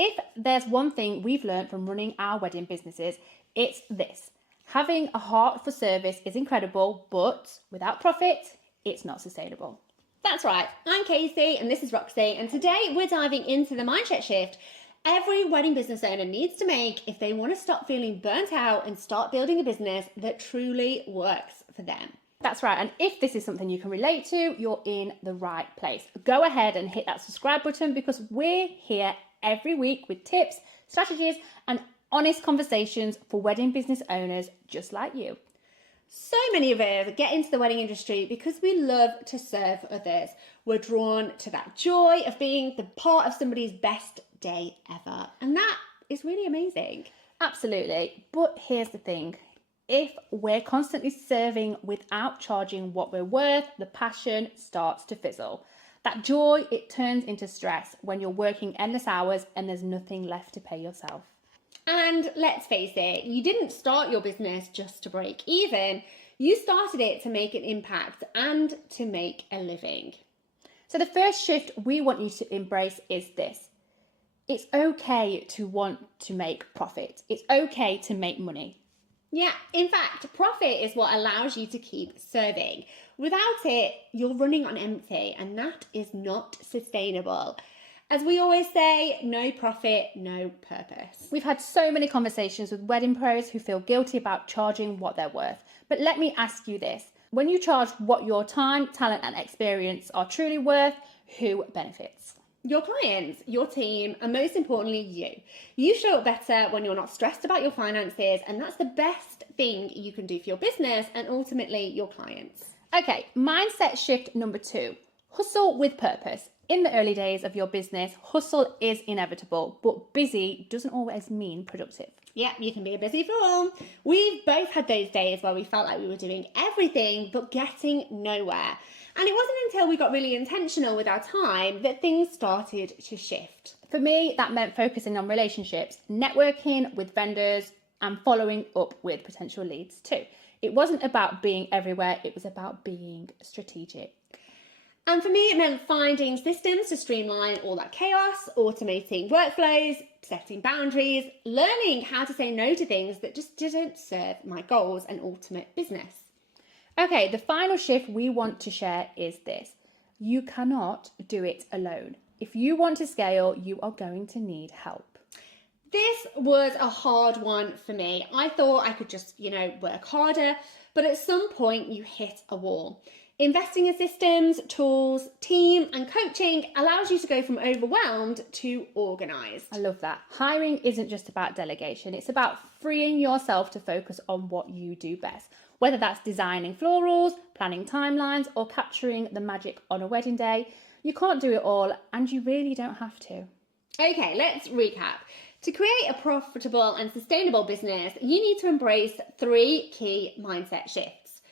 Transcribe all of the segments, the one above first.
if there's one thing we've learned from running our wedding businesses, it's this. Having a heart for service is incredible, but without profit, it's not sustainable. That's right. I'm Katie and this is Roxy, and today we're diving into the mindset shift every wedding business owner needs to make if they want to stop feeling burnt out and start building a business that truly works for them. That's right, and if this is something you can relate to, you're in the right place. Go ahead and hit that subscribe button because we're here every week with tips, strategies, and honest conversations for wedding business owners just like you. So many of us get into the wedding industry because we love to serve others. We're drawn to that joy of being the part of somebody's best day ever. And that is really amazing. Absolutely. But here's the thing. If we're constantly serving without charging what we're worth, the passion starts to fizzle. That joy, it turns into stress when you're working endless hours and there's nothing left to pay yourself. And let's face it, you didn't start your business just to break even. You started it to make an impact and to make a living. So the first shift we want you to embrace is this. It's okay to want to make profit. It's okay to make money. Yeah, in fact, profit is what allows you to keep serving. Without it, you're running on empty, and that is not sustainable. As we always say, no profit, no purpose. We've had so many conversations with wedding pros who feel guilty about charging what they're worth. But let me ask you this. When you charge what your time, talent, and experience are truly worth, who benefits? Your clients, your team, and most importantly, you. You show up better when you're not stressed about your finances, and that's the best thing you can do for your business and ultimately your clients. Okay, mindset shift number 2. Hustle with purpose. In the early days of your business, hustle is inevitable, but busy doesn't always mean productive. Yeah, you can be a busy fool. We've both had those days where we felt like we were doing everything but getting nowhere. And it wasn't until we got really intentional with our time that things started to shift. For me, that meant focusing on relationships, networking with vendors, and following up with potential leads too. It wasn't about being everywhere, it was about being strategic. And for me, it meant finding systems to streamline all that chaos, automating workflows, setting boundaries, learning how to say no to things that just didn't serve my goals and ultimate business. Okay, the final shift we want to share is this. You cannot do it alone. If you want to scale, you are going to need help. This was a hard one for me. I thought I could just, work harder, but at some point you hit a wall. Investing in systems, tools, team, and coaching allows you to go from overwhelmed to organised. I love that. Hiring isn't just about delegation. It's about freeing yourself to focus on what you do best. Whether that's designing florals, planning timelines, or capturing the magic on a wedding day, you can't do it all, and you really don't have to. Okay, let's recap. To create a profitable and sustainable business, you need to embrace 3 key mindset shifts.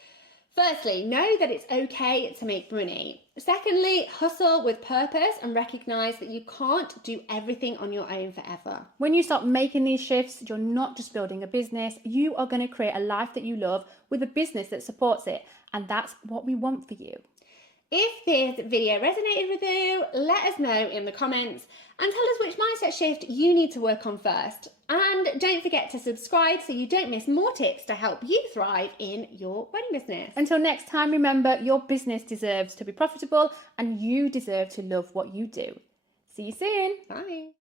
Firstly, know that it's okay to make money. Secondly, hustle with purpose and recognise that you can't do everything on your own forever. When you start making these shifts, you're not just building a business, you are going to create a life that you love with a business that supports it. And that's what we want for you. If this video resonated with you, let us know in the comments and tell us which mindset shift you need to work on first. And don't forget to subscribe so you don't miss more tips to help you thrive in your wedding business. Until next time, remember your business deserves to be profitable and you deserve to love what you do. See you soon. Bye.